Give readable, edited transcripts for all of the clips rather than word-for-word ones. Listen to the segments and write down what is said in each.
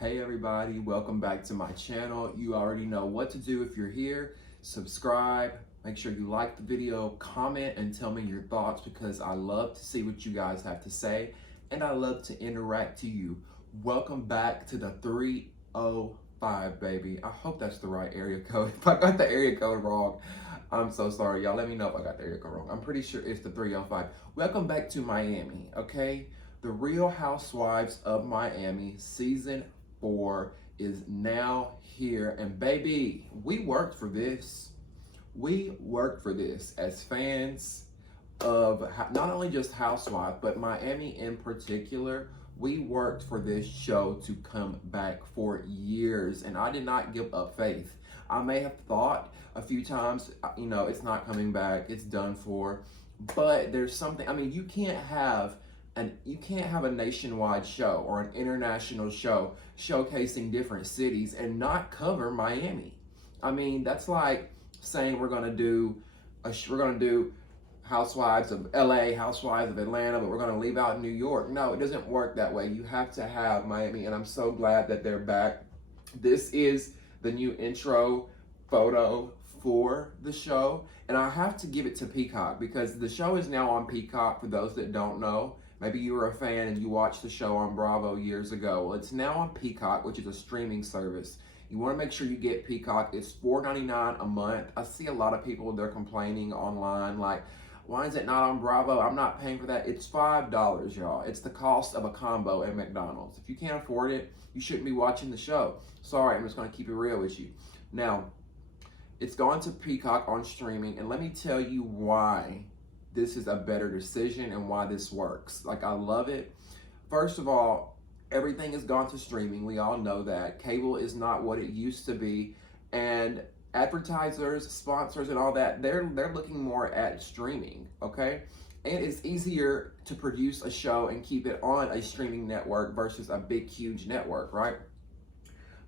Hey everybody, welcome back to my channel. You already know what to do if you're here. Subscribe, make sure you like the video, comment, and tell me your thoughts because I love to see what you guys have to say and I love to interact to you. Welcome back to the 305, baby. I hope that's the right area code. If I got the area code wrong, I'm so sorry. Y'all let me know if I got the area code wrong. I'm pretty sure it's the 305. Welcome back to Miami, okay? The Real Housewives of Miami season 4 is now here, and baby, we worked for this. We worked for this as fans of not only just Housewives, but Miami in particular. We worked for this show to come back for years, and I did not give up faith. I may have thought a few times, it's not coming back, it's done for, but there's something, you can't have a nationwide show or an international show showcasing different cities and not cover Miami. That's like saying we're gonna do Housewives of LA, Housewives of Atlanta, but we're gonna leave out New York. No, it doesn't work that way. You have to have Miami, and I'm so glad that they're back. This is the new intro photo for the show, and I have to give it to Peacock because the show is now on Peacock. For those that don't know, maybe you were a fan and you watched the show on Bravo years ago. Well, it's now on Peacock, which is a streaming service. You want to make sure you get Peacock. It's $4.99 a month. I see a lot of people, they're complaining online like, why is it not on Bravo? I'm not paying for that. It's $5, y'all. It's the cost of a combo at McDonald's. If you can't afford it, you shouldn't be watching the show. Sorry, I'm just going to keep it real with you. Now, it's gone to Peacock on streaming, and let me tell you why this is a better decision and why this works. Like, I love it. First of all, everything has gone to streaming. We all know that. Cable is not what it used to be, and advertisers, sponsors, and all that, they're looking more at streaming, okay? And it's easier to produce a show and keep it on a streaming network versus a big, huge network, right?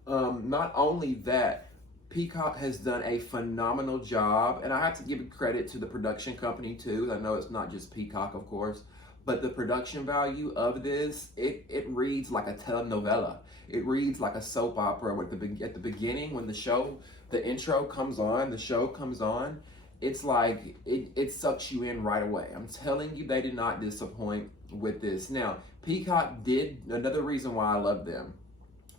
Not only that, Peacock has done a phenomenal job, and I have to give credit to the production company too. I know it's not just Peacock, of course, but the production value of this, it reads like a telenovela. It reads like a soap opera. At the beginning, when the intro comes on, the show comes on, it's like it sucks you in right away. I'm telling you, they did not disappoint with this. Now, Peacock did, another reason why I love them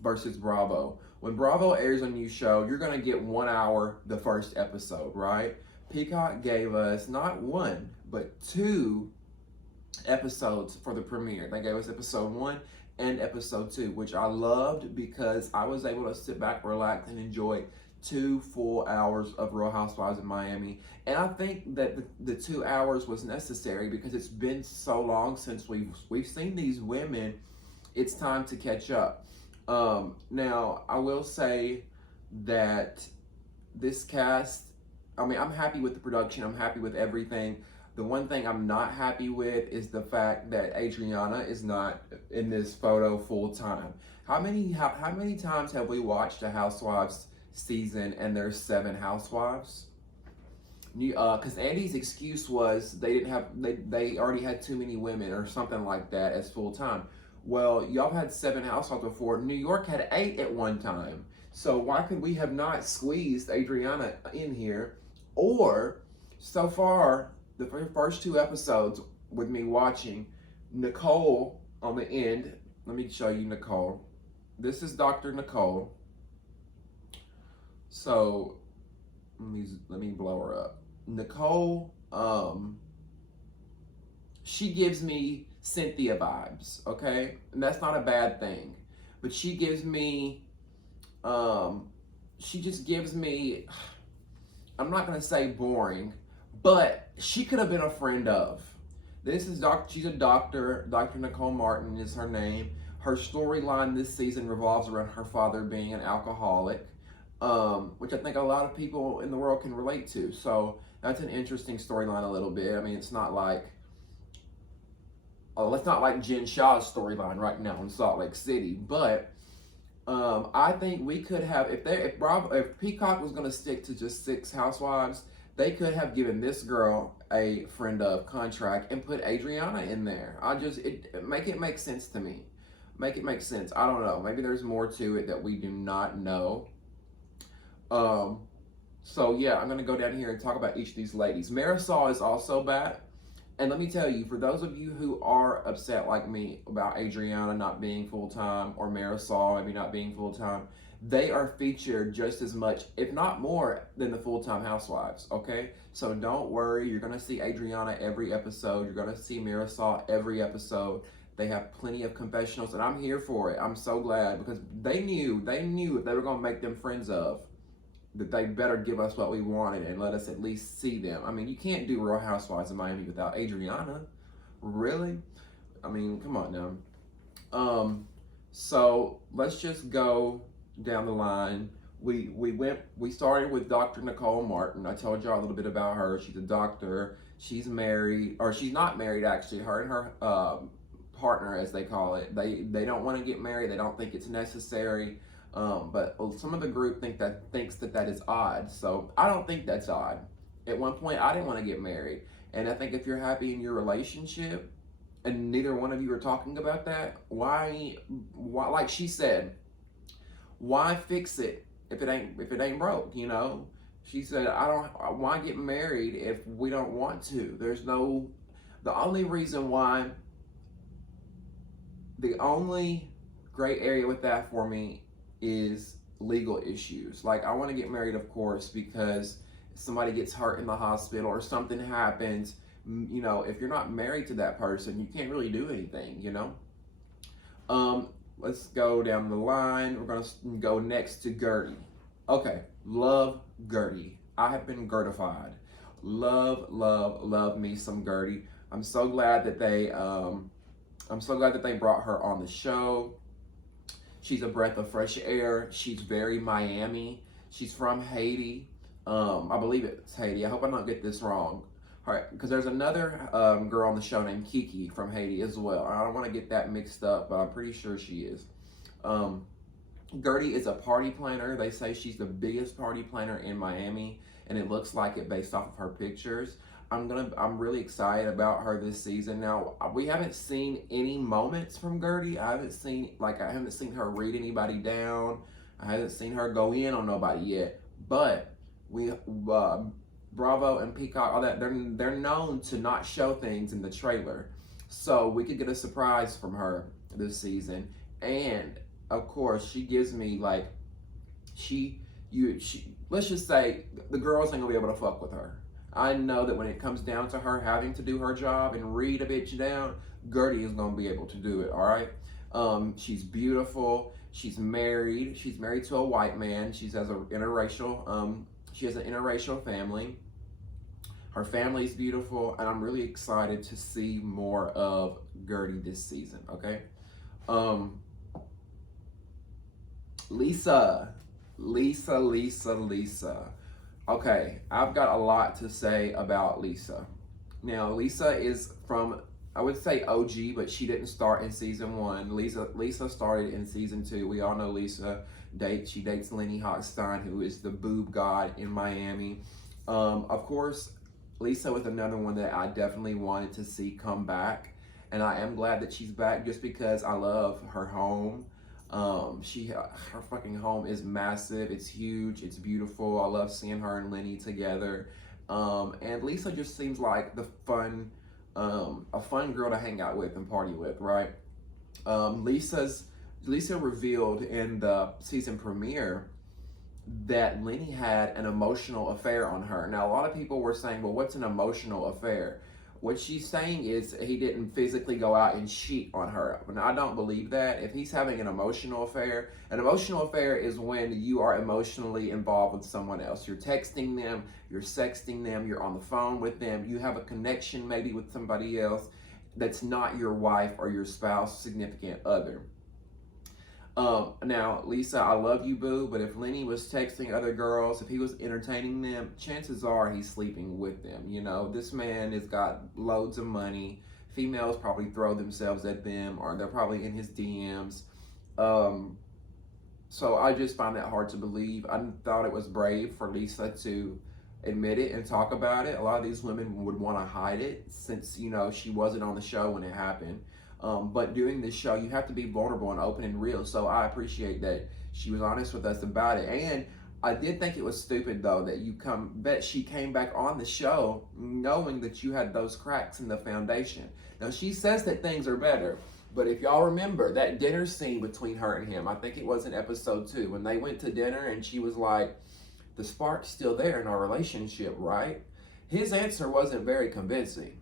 versus Bravo. When Bravo airs a new show, you're gonna get 1 hour the first episode, right? Peacock gave us not one, but 2 episodes for the premiere. They gave us episode 1 and episode 2, which I loved because I was able to sit back, relax, and enjoy 2 full hours of Real Housewives of Miami. And I think that the 2 hours was necessary because it's been so long since we've seen these women. It's time to catch up. Now, I will say that this cast, I'm happy with the production. I'm happy with everything. The one thing I'm not happy with is the fact that Adriana is not in this photo full time. How many times have we watched a Housewives season and there's 7 housewives? Because Andy's excuse was they already had too many women or something like that as full time. Well, y'all had 7 housewives before. New York had 8 at one time. So why could we have not squeezed Adriana in here? Or, so far, the first 2 episodes with me watching, Nicole on the end. Let me show you Nicole. This is Dr. Nicole. So, let me blow her up. Nicole, she gives me Cynthia vibes, okay? And that's not a bad thing. But she gives me, she just gives me, I'm not gonna say boring, but she could have been a friend of. This is she's a doctor. Dr. Nicole Martin is her name. Her storyline this season revolves around her father being an alcoholic, which I think a lot of people in the world can relate to. So that's an interesting storyline a little bit. It's not like, it's not like Jen Shah's storyline right now in Salt Lake City, but I think we could have, if Peacock was going to stick to just 6 housewives, they could have given this girl a friend of contract and put Adriana in there. Make it make sense to me. Make it make sense. I don't know. Maybe there's more to it that we do not know. Um, so yeah, I'm gonna go down here and talk about each of these ladies. Marisol is also back. And let me tell you, for those of you who are upset like me about Adriana not being full-time or Marisol maybe not being full-time, they are featured just as much, if not more, than the full-time housewives, okay? So don't worry, you're going to see Adriana every episode. You're going to see Marisol every episode. They have plenty of confessionals, and I'm here for it. I'm so glad because they knew if they were going to make them friends of, that they better give us what we wanted and let us at least see them. I mean, you can't do Real Housewives of Miami without Adriana. Really? I mean, come on now. So let's just go down the line. We started with Dr. Nicole Martin. I told y'all a little bit about her. She's a doctor. She's married, or she's not married actually. Her and her partner, as they call it, they don't want to get married. They don't think it's necessary. But some of the group thinks that is odd. So I don't think that's odd. At one point, I didn't want to get married. And I think if you're happy in your relationship and neither one of you are talking about that, why like she said, why fix it if it ain't broke, you know? She said, why get married if we don't want to? The only reason why, the only gray area with that for me is legal issues. Like, I want to get married, of course, because somebody gets hurt in the hospital or something happens, you know, if you're not married to that person, you can't really do anything, you know? Let's go down the line. We're going to go next to Gertie. Okay, love Gertie. I have been Gertified. Love, love, love me some Gertie. I'm so glad that they brought her on the show. She's a breath of fresh air. She's very Miami. She's from Haiti. I believe it's Haiti. I hope I don't get this wrong. All right, because there's another girl on the show named Kiki from Haiti as well. I don't want to get that mixed up, but I'm pretty sure she is. Gertie is a party planner. They say she's the biggest party planner in Miami, and it looks like it based off of her pictures. I'm really excited about her this season. Now, we haven't seen any moments from Gertie. I haven't seen her read anybody down. I haven't seen her go in on nobody yet. But Bravo and Peacock, all that, they're known to not show things in the trailer. So we could get a surprise from her this season. And of course, she gives me like, let's just say the girls ain't gonna be able to fuck with her. I know that when it comes down to her having to do her job and read a bitch down, Gertie is gonna be able to do it, all right? She's beautiful. She's married. She's married to a white man. She has an interracial family. Her family's beautiful, and I'm really excited to see more of Gertie this season, okay? Lisa. Okay, I've got a lot to say about Lisa. Now, Lisa is from, I would say OG, but she didn't start in season 1. Lisa started in season 2. We all know Lisa. She dates Lenny Hochstein, who is the boob god in Miami. Of course, Lisa was another one that I definitely wanted to see come back. And I am glad that she's back just because I love her home. Her fucking home is massive. It's huge. It's beautiful. I love seeing her and Lenny together. And Lisa just seems like a fun girl to hang out with and party with, right? Lisa revealed in the season premiere that Lenny had an emotional affair on her. Now, a lot of people were saying, well, what's an emotional affair? What she's saying is he didn't physically go out and cheat on her. And I don't believe that. If he's having an emotional affair is when you are emotionally involved with someone else. You're texting them, you're sexting them, you're on the phone with them, you have a connection maybe with somebody else that's not your wife or your spouse, significant other. Now, Lisa, I love you, boo, but if Lenny was texting other girls, if he was entertaining them, chances are he's sleeping with them. You know, this man has got loads of money. Females probably throw themselves at them, or they're probably in his DMs. So I just find that hard to believe. I thought it was brave for Lisa to admit it and talk about it. A lot of these women would want to hide it since, you know, she wasn't on the show when it happened. But doing this show, you have to be vulnerable and open and real. So I appreciate that she was honest with us about it. And I did think it was stupid though that she came back on the show knowing that you had those cracks in the foundation. Now she says that things are better, but if y'all remember that dinner scene between her and him, I think it was in episode 2 when they went to dinner and she was like, "The spark's still there in our relationship, right?" His answer wasn't very convincing.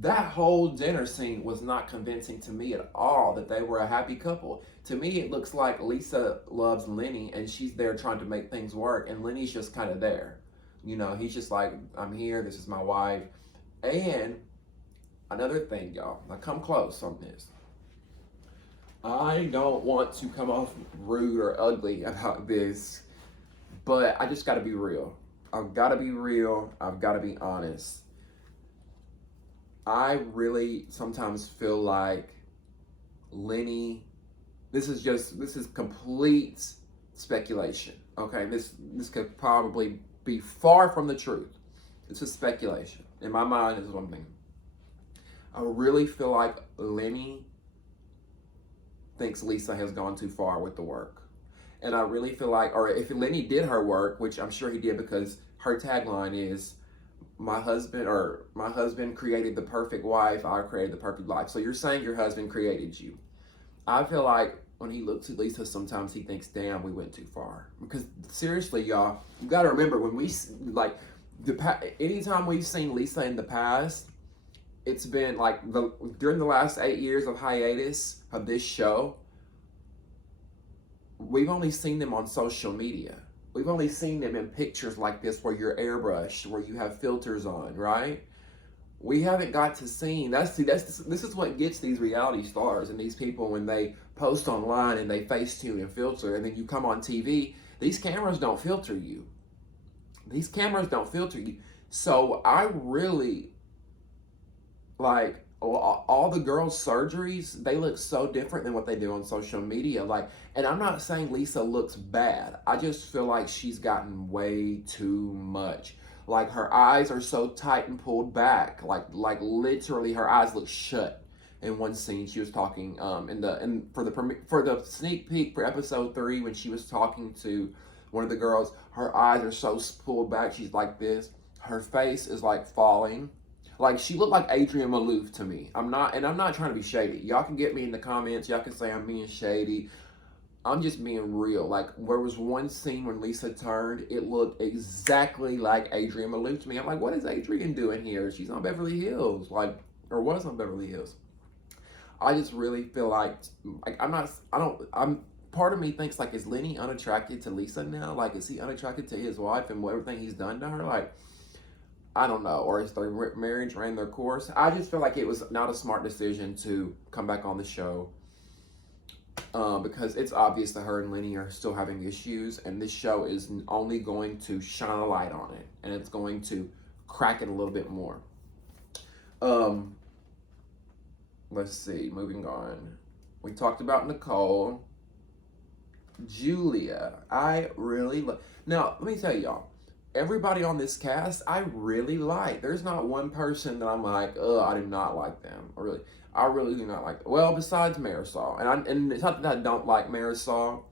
That whole dinner scene was not convincing to me at all that they were a happy couple. To me, it looks like Lisa loves Lenny and she's there trying to make things work, and Lenny's just kind of there. You know, he's just like, "I'm here, this is my wife." And another thing, y'all, now come close on this. I don't want to come off rude or ugly about this, but I just got to be real. I've got to be real. I've got to be honest. I really sometimes feel like Lenny, this is complete speculation. Okay, this could probably be far from the truth. This is speculation. In my mind, this is what I'm thinking. I really feel like Lenny thinks Lisa has gone too far with the work. And I really feel like, or if Lenny did her work, which I'm sure he did because her tagline is, my husband created the perfect wife, I created the perfect life. So you're saying your husband created you. I feel like when he looks at Lisa, sometimes he thinks, "Damn, we went too far." Because seriously, y'all, you got to remember when we, like, anytime we've seen Lisa in the past, it's been like during the last 8 years of hiatus of this show, we've only seen them on social media. We've only seen them in pictures like this where you're airbrushed, where you have filters on, right? We haven't got to see. This is what gets these reality stars and these people when they post online and they Facetune and filter, and then you come on TV. These cameras don't filter you. These cameras don't filter you. So I really like all the girls' surgeries. They look so different than what they do on social media. Like, and I'm not saying Lisa looks bad. I just feel like she's gotten way too much. Like her eyes are so tight and pulled back. Like literally her eyes look shut. In one scene, she was talking for the sneak peek for episode 3 when she was talking to one of the girls. Her eyes are so pulled back. She's like this. Her face is like falling. Like she looked like Adrienne Maloof to me. I'm not trying to be shady. Y'all can get me in the comments. Y'all can say I'm being shady. I'm just being real. Like there was one scene when Lisa turned, it looked exactly like Adrienne Maloof to me. I'm like, what is Adrienne doing here? She's on Beverly Hills, or was on Beverly Hills. I just really feel like part of me thinks like, is Lenny unattracted to Lisa now? Like, is he unattracted to his wife and everything he's done to her? Like, I don't know. Or is their marriage ran their course? I just feel like it was not a smart decision to come back on the show. Because it's obvious that her and Lenny are still having issues, and this show is only going to shine a light on it, and it's going to crack it a little bit more. Let's see, moving on. We talked about Nicole. Julia, I really now, let me tell y'all, everybody on this cast, I really like. There's not one person that I'm like, I do not like them. I really do not like them. Well, besides Marisol. And it's not that I don't like Marisol.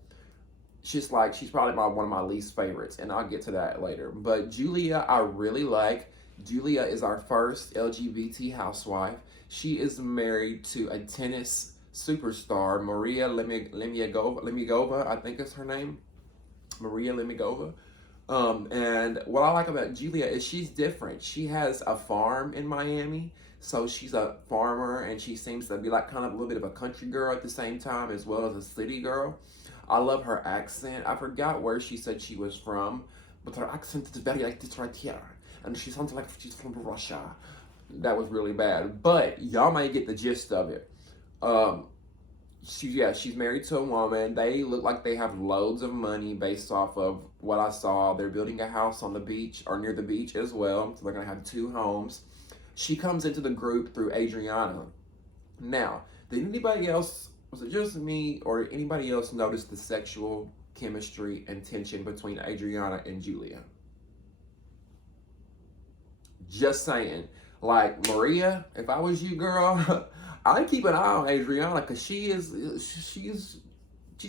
She's probably one of my least favorites, and I'll get to that later. But Julia, I really like. Julia is our first LGBT housewife. She is married to a tennis superstar, Maria Lemigova, I think is her name. Maria Lemigova. And what I like about Julia is she's different. She has a farm in Miami, so she's a farmer, and she seems to be like kind of a little bit of a country girl at the same time, as well as a city girl. I love her accent. I forgot where she said she was from, but her accent is very like this right here, and she sounds like she's from Russia. That was really bad, but y'all might get the gist of it. She's married to a woman. They look like they have loads of money based off of what I saw. They're building a house on the beach or near the beach as well. So they're going to have 2 homes. She comes into the group through Adriana. Now, did anybody else, was it just me or anybody else notice the sexual chemistry and tension between Adriana and Julia? Just saying. Like, Maria, if I was you, girl, I keep an eye on Adriana because she's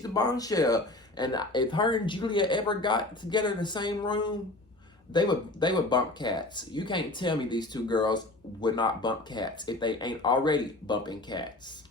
a bombshell. And if her and Julia ever got together in the same room, they would bump cats. You can't tell me these two girls would not bump cats if they ain't already bumping cats.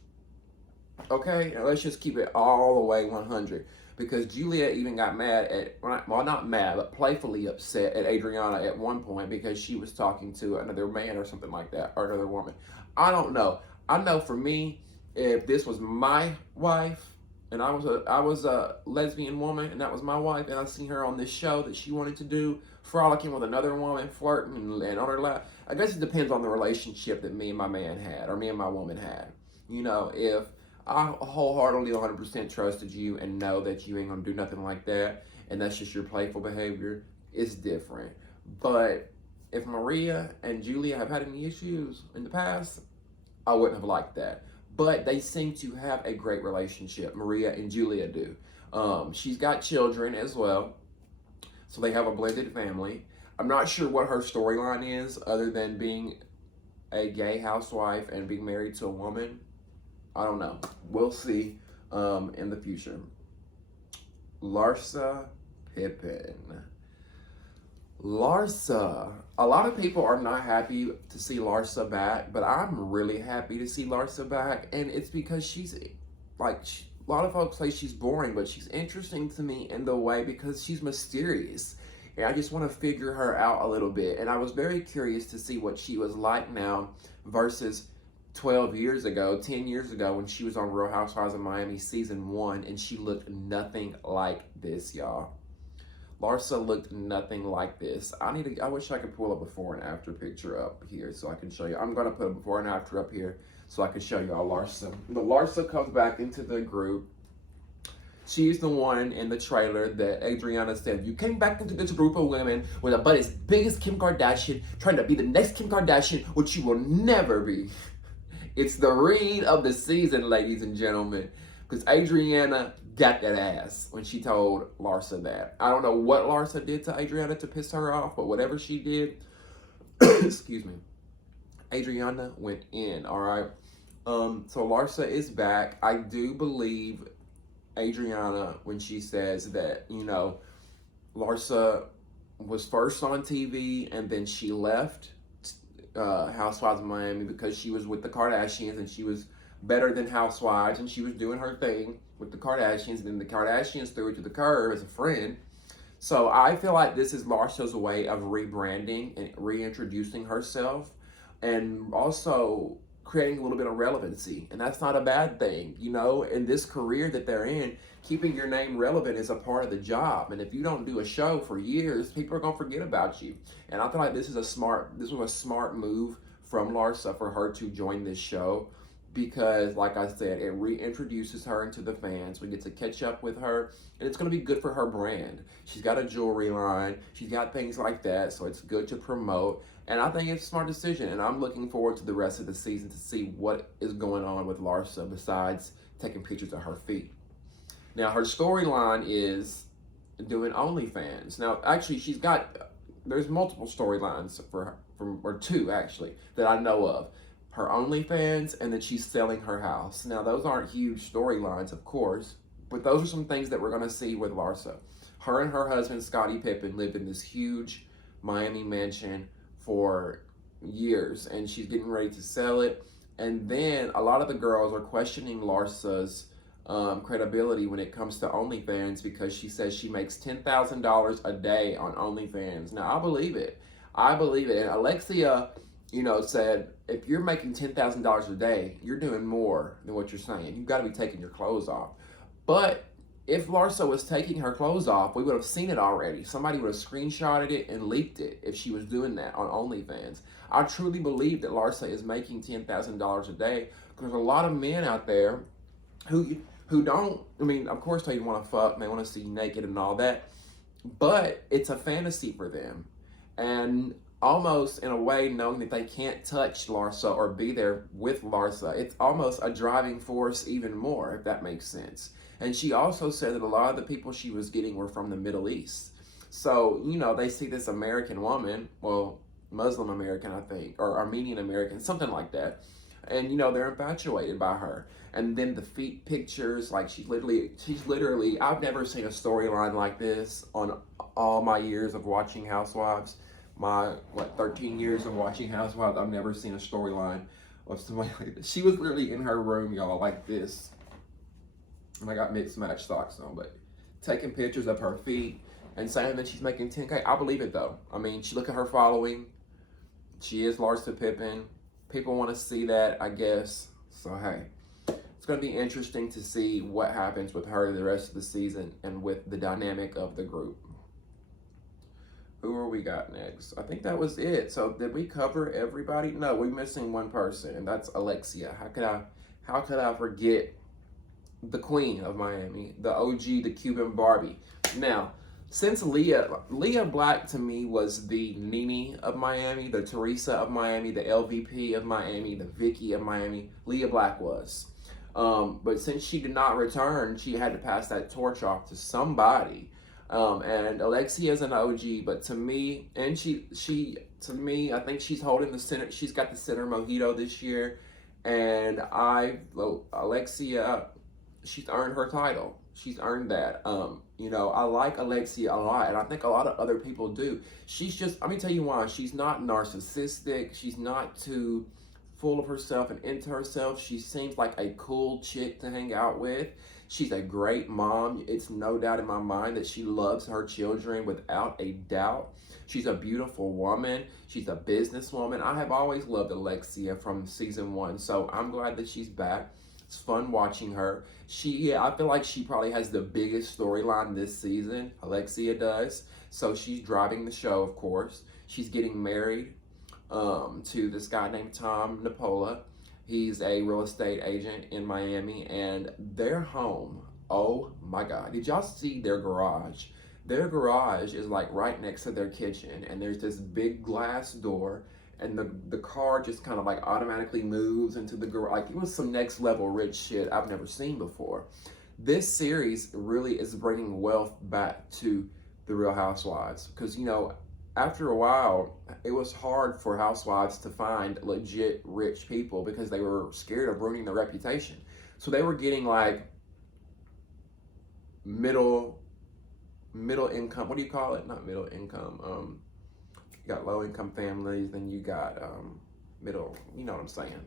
Okay, now let's just keep it all the way 100. Because Julia even got mad at, well, not mad, but playfully upset at Adriana at one point because she was talking to another man or something like that, or another woman. I don't know. I know for me, if this was my wife, and I was a lesbian woman, and that was my wife, and I seen her on this show that she wanted to do, frolicking with another woman, flirting and on her lap. I guess it depends on the relationship that me and my man had, or me and my woman had. You know, if I wholeheartedly 100% trusted you and know that you ain't gonna do nothing like that, and that's just your playful behavior, it's different. But if Maria and Julia have had any issues in the past, I wouldn't have liked that. But they seem to have a great relationship. Maria and Julia do. She's got children as well, so they have a blended family. I'm not sure what her storyline is, other than being a gay housewife and being married to a woman. I don't know. We'll see in the future. Larsa Pippen. Larsa. A lot of people are not happy to see Larsa back, but I'm really happy to see Larsa back, and it's because she's like, a lot of folks say she's boring, but she's interesting to me in the way because she's mysterious, and I just want to figure her out a little bit. And I was very curious to see what she was like now versus 12 years ago, 10 years ago, when she was on Real Housewives of Miami season 1, and she looked nothing like this, y'all. Larsa looked nothing like this. I wish I could pull a before and after picture up here so I can show you. I'm gonna put a before and after up here so I can show y'all Larsa. But Larsa comes back into the group. She's the one in the trailer that Adriana said, you came back into this group of women with a butt as big as Kim Kardashian, trying to be the next Kim Kardashian, which you will never be. It's the read of the season, ladies and gentlemen, because Adriana got that ass when she told Larsa that. I don't know what Larsa did to Adriana to piss her off, but whatever she did, excuse me, Adriana went in, all right? So Larsa is back. I do believe Adriana when she says that, you know, Larsa was first on TV and then she left Housewives of Miami because she was with the Kardashians and she was better than Housewives and she was doing her thing with the Kardashians, and then the Kardashians threw her to the curb as a friend. So I feel like this is Larsa's way of rebranding and reintroducing herself and also creating a little bit of relevancy. And that's not a bad thing. You know, in this career that they're in, keeping your name relevant is a part of the job. And if you don't do a show for years, people are going to forget about you. And I feel like this was a smart move from Larsa for her to join this show. Because, like I said, it reintroduces her into the fans. We get to catch up with her, and it's going to be good for her brand. She's got a jewelry line. She's got things like that, so it's good to promote. And I think it's a smart decision, and I'm looking forward to the rest of the season to see what is going on with Larsa besides taking pictures of her feet. Now, her storyline is doing OnlyFans. Now, actually, there's multiple storylines for her, or two, actually, that I know of. Her OnlyFans, and then she's selling her house. Now, those aren't huge storylines, of course, but those are some things that we're going to see with Larsa. Her and her husband, Scottie Pippen, lived in this huge Miami mansion for years, and she's getting ready to sell it. And then a lot of the girls are questioning Larsa's credibility when it comes to OnlyFans because she says she makes $10,000 a day on OnlyFans. Now, I believe it. And Alexia, you know, said, if you're making $10,000 a day, you're doing more than what you're saying. You've got to be taking your clothes off. But if Larsa was taking her clothes off, we would have seen it already. Somebody would have screenshotted it and leaked it if she was doing that on OnlyFans. I truly believe that Larsa is making $10,000 a day because there's a lot of men out there who don't, I mean, of course they want to fuck and they want to see you naked and all that, but it's a fantasy for them. And almost in a way, knowing that they can't touch Larsa or be there with Larsa, it's almost a driving force even more, if that makes sense. And she also said that a lot of the people she was getting were from the Middle East. So, you know, they see this American woman, well, Muslim American, I think, or Armenian American, something like that, and you know they're infatuated by her. And then the feet pictures, like she's literally. I've never seen a storyline like this on all my years of watching Housewives. My 13 years of watching Housewives, I've never seen a storyline of somebody like this. She was literally in her room, y'all, like this. And I got mixed match socks on, but taking pictures of her feet and saying that she's making 10K. I believe it though. I mean, look at her following. She is Larsa Pippen. People want to see that, I guess. So hey, it's going to be interesting to see what happens with her the rest of the season and with the dynamic of the group. Who are we got next? I think that was it. So did we cover everybody? No, we're missing one person, and that's Alexia. How could I forget the queen of Miami, the OG, the Cuban Barbie? Now, since Leah Black to me was the Nene of Miami, the Teresa of Miami, the LVP of Miami, the Vicky of Miami, Leah Black was. But since she did not return, she had to pass that torch off to somebody. And Alexia is an OG, but to me, and to me, I think she's holding the center. She's got the center mojito this year, and Alexia, she's earned her title. She's earned that. You know, I like Alexia a lot, and I think a lot of other people do. She's just, let me tell you why. She's not narcissistic. She's not too full of herself and into herself. She seems like a cool chick to hang out with. She's a great mom. It's no doubt in my mind that she loves her children without a doubt. She's a beautiful woman. She's a businesswoman. I have always loved Alexia from season 1, so I'm glad that she's back. It's fun watching her. I feel like she probably has the biggest storyline this season. Alexia does. So she's driving the show, of course. She's getting married to this guy named Tom Napola. He's a real estate agent in Miami, and their home, oh my God. Did y'all see their garage? Their garage is like right next to their kitchen, and there's this big glass door, and the car just kind of like automatically moves into the garage. Like, it was some next level rich shit I've never seen before. This series really is bringing wealth back to the Real Housewives, because, you know, after a while, it was hard for housewives to find legit rich people because they were scared of ruining their reputation. So they were getting like middle income. What do you call it? Not middle income. You got low income families, then you got middle. You know what I'm saying?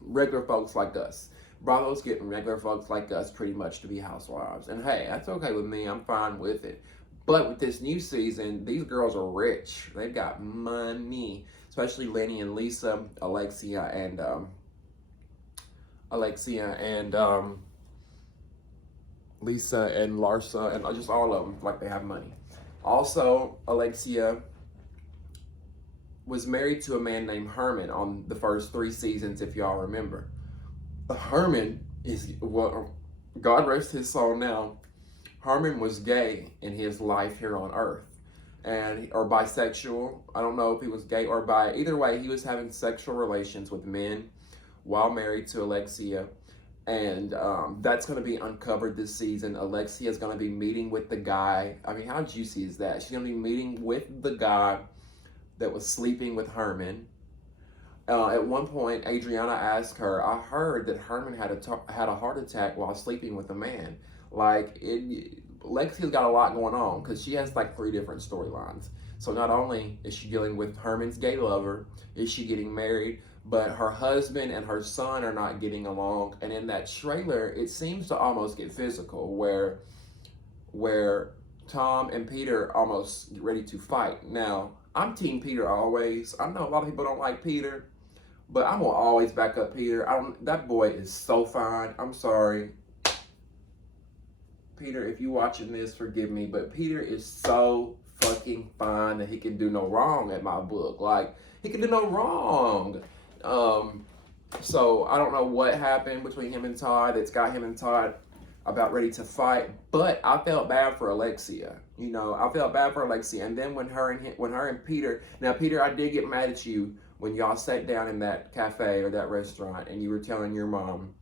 Regular folks like us. Bravo's getting regular folks like us pretty much to be housewives, and hey, that's okay with me. I'm fine with it. But with this new season, these girls are rich. They've got money, especially Lenny and Lisa, Alexia and Lisa and Larsa, and just all of them, like they have money. Also, Alexia was married to a man named Herman on the first 3 seasons, if y'all remember. Herman is, well, God rest his soul now. Herman was gay in his life here on Earth, or bisexual. I don't know if he was gay or bi. Either way, he was having sexual relations with men while married to Alexia, and that's going to be uncovered this season. Alexia is going to be meeting with the guy. I mean, how juicy is that? She's going to be meeting with the guy that was sleeping with Herman. At one point, Adriana asked her, I heard that Herman had a heart attack while sleeping with a man. Like, Lexia's got a lot going on because she has like 3 different storylines. So not only is she dealing with Herman's gay lover, is she getting married, but her husband and her son are not getting along. And in that trailer, it seems to almost get physical, where Tom and Peter almost get ready to fight. Now, I'm Team Peter always. I know a lot of people don't like Peter, but I'm gonna always back up Peter. That boy is so fine. I'm sorry, Peter, if you watching this, forgive me, but Peter is so fucking fine that he can do no wrong at my book. Like, he can do no wrong. So I don't know what happened between him and Todd that's got him and Todd about ready to fight, but I felt bad for Alexia. You know, I felt bad for Alexia. And then when her and Peter, now Peter, I did get mad at you when y'all sat down in that cafe or that restaurant and you were telling your mom,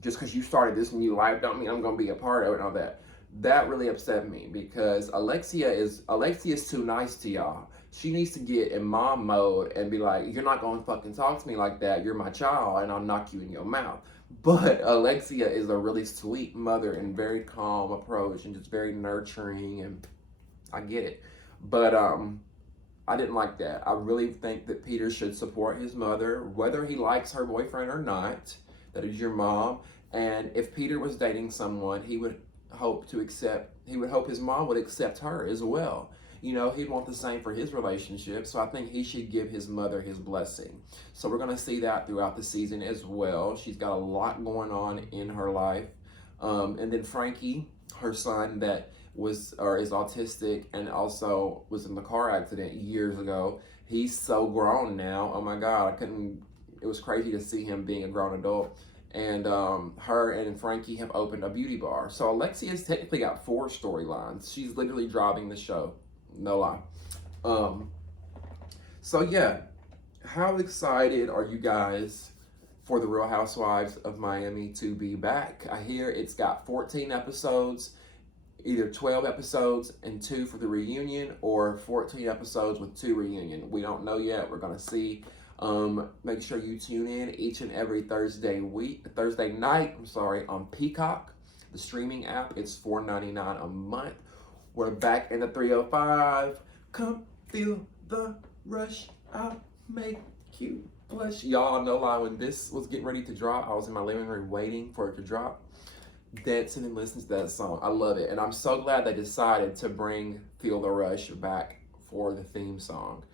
just because you started this new life don't mean I'm going to be a part of it and all that. That really upset me because Alexia is too nice to y'all. She needs to get in mom mode and be like, you're not going to fucking talk to me like that. You're my child and I'll knock you in your mouth. But Alexia is a really sweet mother and very calm approach and just very nurturing, and I get it. But I didn't like that. I really think that Peter should support his mother, whether he likes her boyfriend or not. That is your mom. And if Peter was dating someone, he would hope his mom would accept her as well. You know, he'd want the same for his relationship. So I think he should give his mother his blessing. So we're going to see that throughout the season as well. She's got a lot going on in her life. And then Frankie, her son that is autistic and also was in the car accident years ago. He's so grown now. Oh my God, it was crazy to see him being a grown adult. And her and Frankie have opened a beauty bar. So Alexia's technically got 4 storylines. She's literally driving the show. No lie. So yeah, how excited are you guys for the Real Housewives of Miami to be back? I hear it's got 14 episodes, either 12 episodes and 2 for the reunion, or 14 episodes with 2 reunion. We don't know yet. We're gonna see. Make sure you tune in each and every Thursday night, on Peacock, the streaming app. It's $4.99 a month. We're back in the 305. Come feel the rush. I'll make you blush. Y'all, no lie, when this was getting ready to drop, I was in my living room waiting for it to drop, dancing and listening to that song. I love it. And I'm so glad they decided to bring Feel the Rush back for the theme song.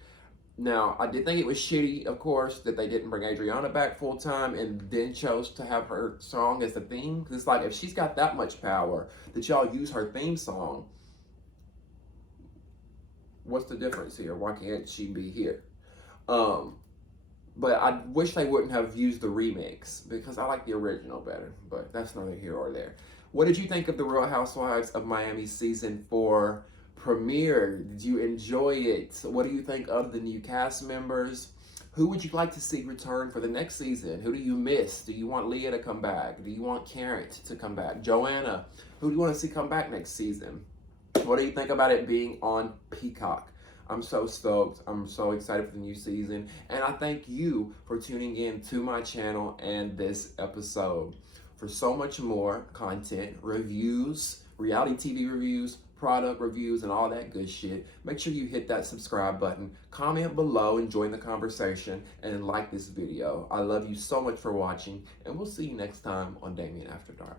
Now, I did think it was shitty, of course, that they didn't bring Adriana back full time and then chose to have her song as the theme. Because it's like, if she's got that much power that y'all use her theme song, what's the difference here? Why can't she be here? But I wish they wouldn't have used the remix because I like the original better, but that's neither here or there. What did you think of the Real Housewives of Miami season 4 premiere? Did you enjoy it? What do you think of the new cast members? Who would you like to see return for the next season? Who do you miss? Do you want Leah to come back? Do you want Karen to come back? Joanna, who do you want to see come back next season? What do you think about it being on Peacock? I'm so stoked. I'm so excited for the new season. And I thank you for tuning in to my channel and this episode. For so much more content, reviews, reality TV reviews, product reviews, and all that good shit, make sure you hit that subscribe button, comment below and join the conversation, and like this video. I love you so much for watching, and we'll see you next time on Damieon After Dark.